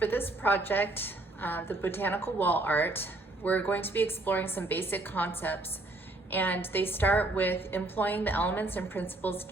For this project, the Botanical Wall Art, we're going to be exploring some basic concepts, and they start with employing the elements and principles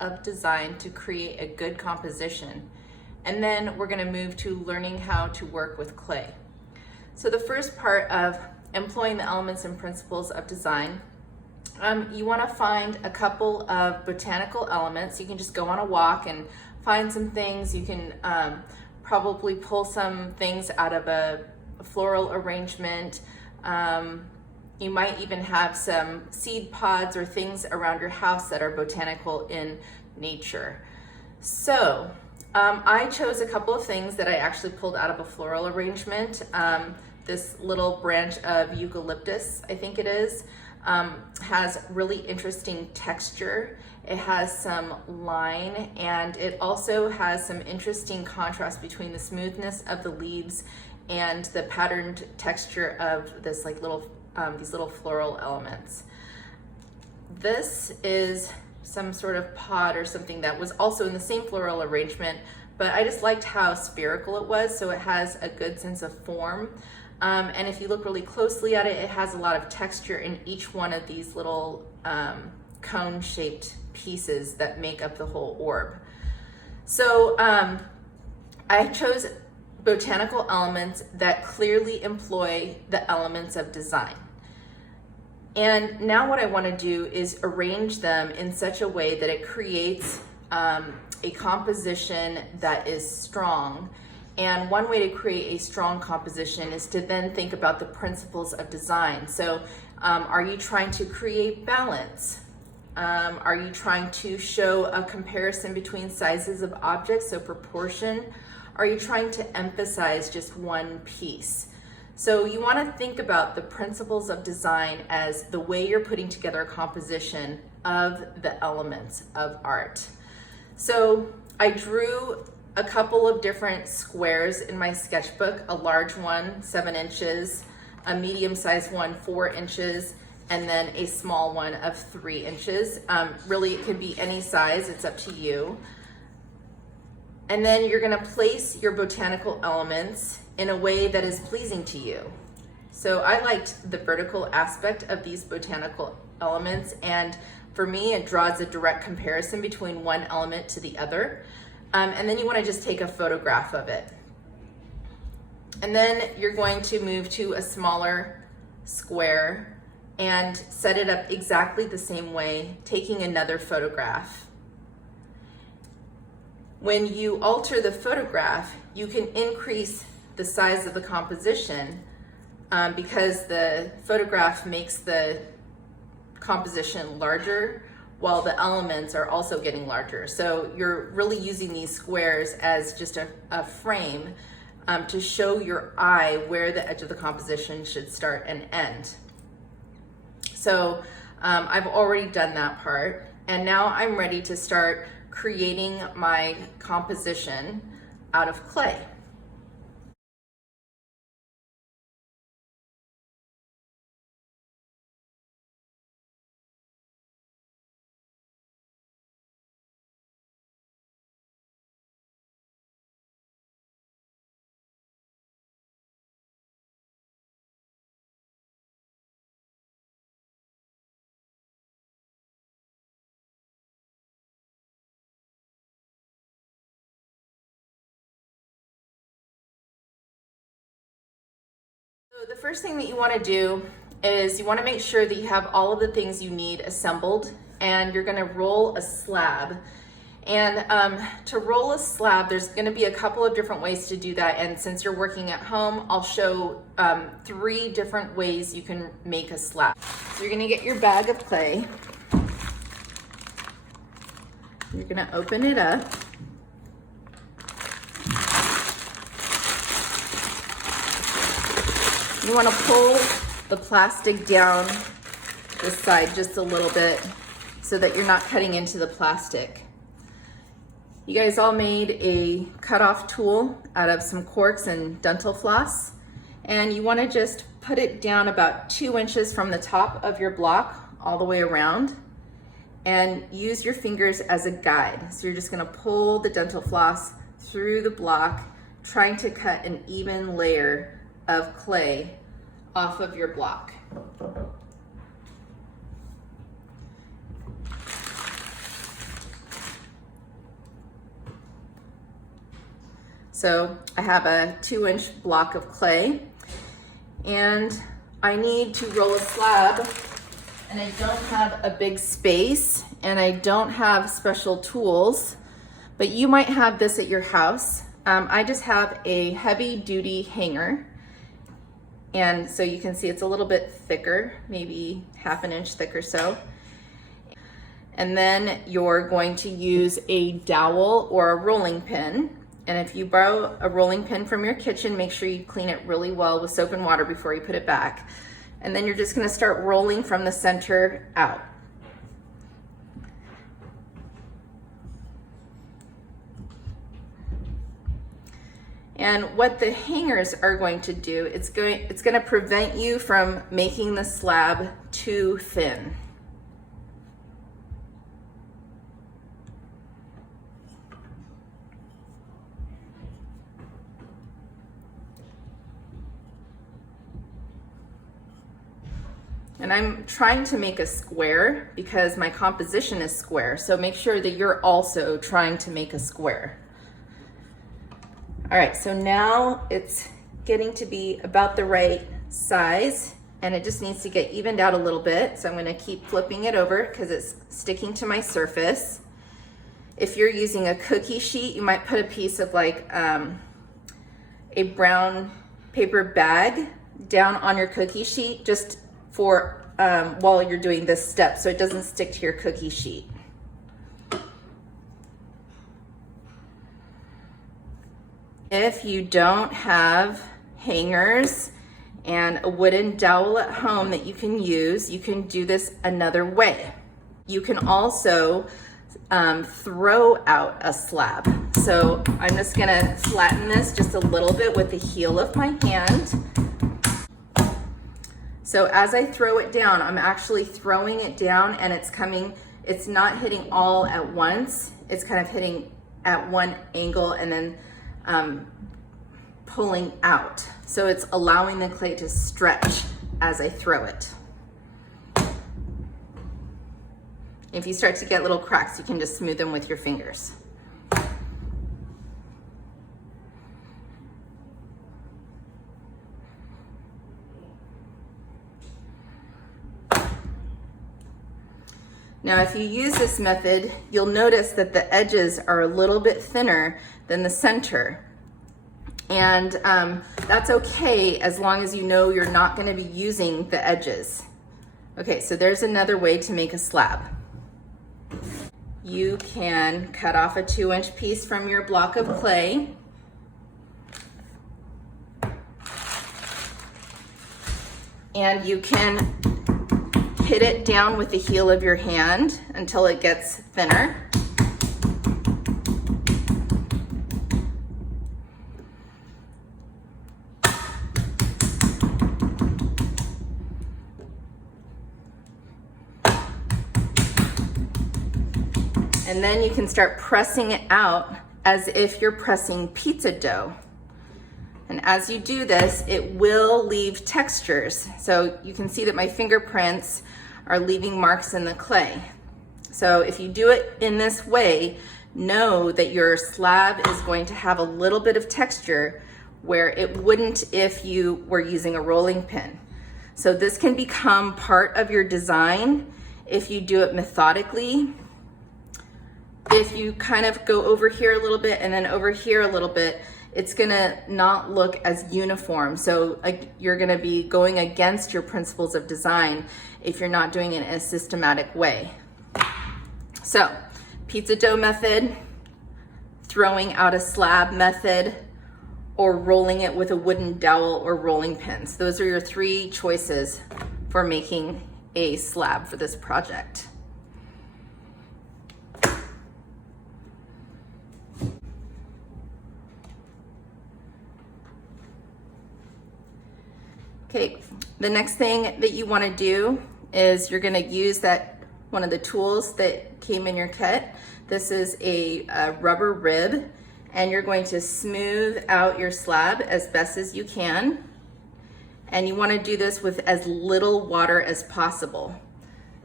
of design to create a good composition. And then we're going to move to learning how to work with clay. So the first part of employing the elements and principles of design, you want to find a couple of botanical elements. You can just go on a walk and find some things. You can probably pull some things out of a floral arrangement. You might even have some seed pods or things around your house that are botanical in nature. So I chose a couple of things that I actually pulled out of a floral arrangement. This little branch of eucalyptus, I think it is, has really interesting texture. It has some line, and it also has some interesting contrast between the smoothness of the leaves and the patterned texture of this these little floral elements. This is some sort of pod or something that was also in the same floral arrangement, but I just liked how spherical it was, so it has a good sense of form. And if you look really closely at it, it has a lot of texture in each one of these little cone-shaped pieces that make up the whole orb. So I chose botanical elements that clearly employ the elements of design. And now what I want to do is arrange them in such a way that it creates a composition that is strong. And one way to create a strong composition is to then think about the principles of design. So are you trying to create balance? Are you trying to show a comparison between sizes of objects, so proportion? Are you trying to emphasize just one piece? So you want to think about the principles of design as the way you're putting together a composition of the elements of art. So I drew a couple of different squares in my sketchbook, a large one, 7 inches, a medium-sized one, 4 inches, and then a small one of 3 inches. Really, it can be any size, it's up to you. And then you're gonna place your botanical elements in a way that is pleasing to you. So I liked the vertical aspect of these botanical elements, and for me, it draws a direct comparison between one element to the other. And then you want to just take a photograph of it. And then you're going to move to a smaller square and set it up exactly the same way, taking another photograph. When you alter the photograph, you can increase the size of the composition because the photograph makes the composition larger, while the elements are also getting larger. So you're really using these squares as just a frame to show your eye where the edge of the composition should start and end. So I've already done that part, and now I'm ready to start creating my composition out of clay. So the first thing that you want to do is you want to make sure that you have all of the things you need assembled, and you're going to roll a slab. And to roll a slab, there's going to be a couple of different ways to do that, and since you're working at home, I'll show 3 different ways you can make a slab. So you're going to get your bag of clay. You're going to open it up. You want to pull the plastic down this side just a little bit so that you're not cutting into the plastic. You guys all made a cutoff tool out of some corks and dental floss, and you want to just put it down about 2 inches from the top of your block all the way around, and use your fingers as a guide. So you're just going to pull the dental floss through the block trying to cut an even layer of clay off of your block. So I have a 2-inch block of clay, and I need to roll a slab, and I don't have a big space, and I don't have special tools, but you might have this at your house. I just have a heavy duty hanger, and so you can see it's a little bit thicker, maybe 1/2 inch thick or so. And then you're going to use a dowel or a rolling pin. And if you borrow a rolling pin from your kitchen, make sure you clean it really well with soap and water before you put it back. And then you're just gonna start rolling from the center out. And what the hangers are going to do, it's going to prevent you from making the slab too thin. And I'm trying to make a square because my composition is square. So make sure that you're also trying to make a square. All right, so now it's getting to be about the right size, and it just needs to get evened out a little bit. So I'm gonna keep flipping it over because it's sticking to my surface. If you're using a cookie sheet, you might put a piece of like a brown paper bag down on your cookie sheet just for while you're doing this step so it doesn't stick to your cookie sheet. If you don't have hangers and a wooden dowel at home that you can use, you can do this another way. You can also throw out a slab. So I'm just gonna flatten this just a little bit with the heel of my hand. So as I throw it down, I'm actually throwing it down, and it's not hitting all at once. It's kind of hitting at one angle and then pulling out. So it's allowing the clay to stretch as I throw it. If you start to get little cracks, you can just smooth them with your fingers. Now, if you use this method, you'll notice that the edges are a little bit thinner than the center. And that's okay as long as you know you're not gonna be using the edges. Okay, so there's another way to make a slab. You can cut off a 2-inch piece from your block of clay. And you can hit it down with the heel of your hand until it gets thinner. And then you can start pressing it out as if you're pressing pizza dough. And as you do this, it will leave textures. So you can see that my fingerprints are leaving marks in the clay. So if you do it in this way, know that your slab is going to have a little bit of texture where it wouldn't if you were using a rolling pin. So this can become part of your design if you do it methodically. If you kind of go over here a little bit and then over here a little bit, it's gonna not look as uniform. So you're gonna be going against your principles of design if you're not doing it in a systematic way. So, pizza dough method, throwing out a slab method, or rolling it with a wooden dowel or rolling pins. Those are your 3 choices for making a slab for this project. Okay, the next thing that you want to do is you're going to use one of the tools that came in your kit. This is a rubber rib, and you're going to smooth out your slab as best as you can. And you want to do this with as little water as possible.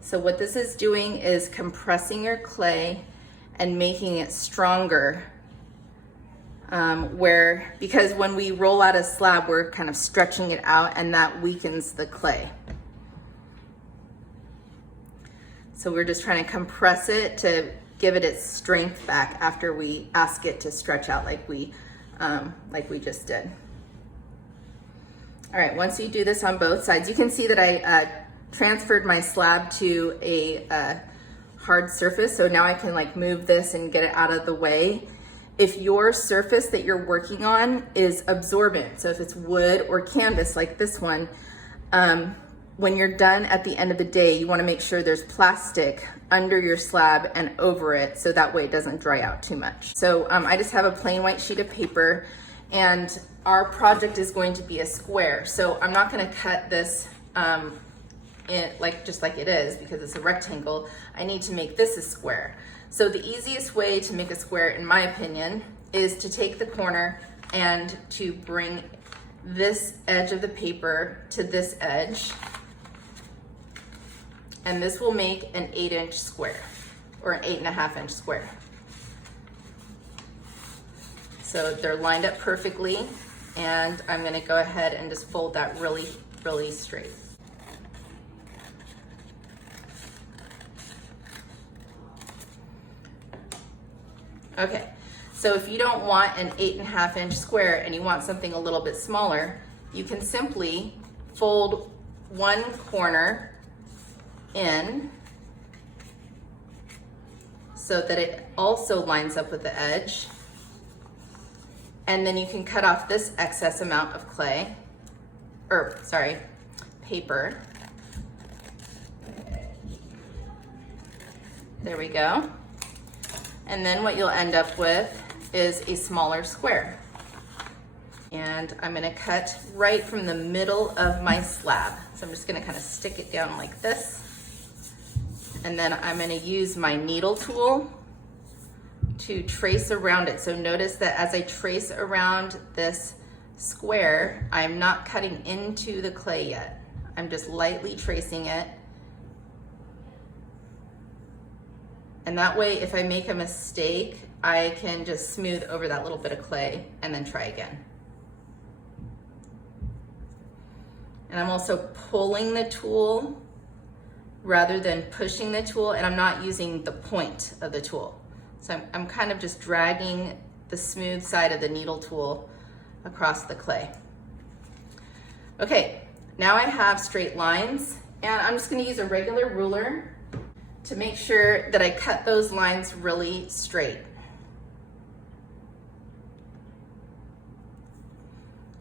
So what this is doing is compressing your clay and making it stronger. Because when we roll out a slab, we're kind of stretching it out, and that weakens the clay. So we're just trying to compress it to give it its strength back after we ask it to stretch out like we just did. All right, once you do this on both sides, you can see that I transferred my slab to a hard surface. So now I can like move this and get it out of the way. If your surface that you're working on is absorbent, so if it's wood or canvas like this one, when you're done at the end of the day, you want to make sure there's plastic under your slab and over it, so that way it doesn't dry out too much. So I just have a plain white sheet of paper, and our project is going to be a square. So I'm not going to cut this just like it is, because it's a rectangle. I need to make this a square. So the easiest way to make a square, in my opinion, is to take the corner and to bring this edge of the paper to this edge. And this will make an 8-inch square, or an 8.5-inch square. So they're lined up perfectly, and I'm gonna go ahead and just fold that really, really straight. Okay, so if you don't want an 8.5-inch square and you want something a little bit smaller, you can simply fold one corner in so that it also lines up with the edge. And then you can cut off this excess amount of paper. There we go. And then what you'll end up with is a smaller square. And I'm gonna cut right from the middle of my slab. So I'm just gonna kind of stick it down like this. And then I'm gonna use my needle tool to trace around it. So notice that as I trace around this square, I'm not cutting into the clay yet. I'm just lightly tracing it. And that way, if I make a mistake, I can just smooth over that little bit of clay and then try again. And I'm also pulling the tool rather than pushing the tool, and I'm not using the point of the tool. So I'm kind of just dragging the smooth side of the needle tool across the clay. Okay, now I have straight lines, and I'm just gonna use a regular ruler to make sure that I cut those lines really straight.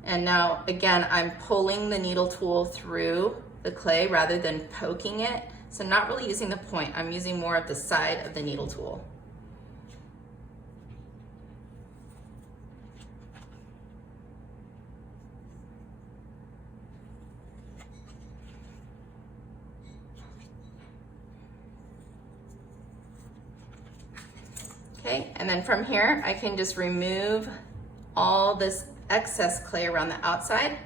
And now, again, I'm pulling the needle tool through the clay rather than poking it. So not really using the point, I'm using more of the side of the needle tool. Okay, and then from here, I can just remove all this excess clay around the outside.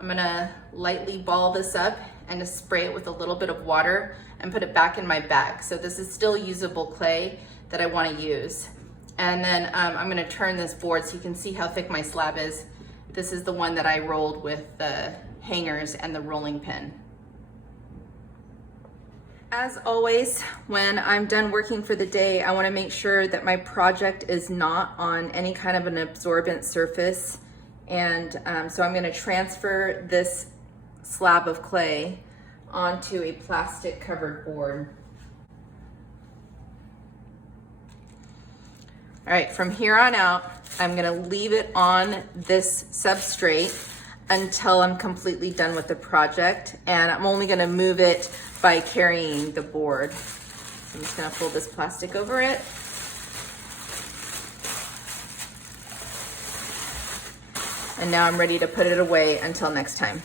I'm gonna lightly ball this up and just spray it with a little bit of water and put it back in my bag. So this is still usable clay that I wanna use. And then I'm gonna turn this board so you can see how thick my slab is. This is the one that I rolled with the hangers and the rolling pin. As always, when I'm done working for the day, I want to make sure that my project is not on any kind of an absorbent surface. And so I'm going to transfer this slab of clay onto a plastic covered board. All right, from here on out, I'm going to leave it on this substrate until I'm completely done with the project, and I'm only gonna move it by carrying the board. So I'm just gonna fold this plastic over it. And now I'm ready to put it away until next time.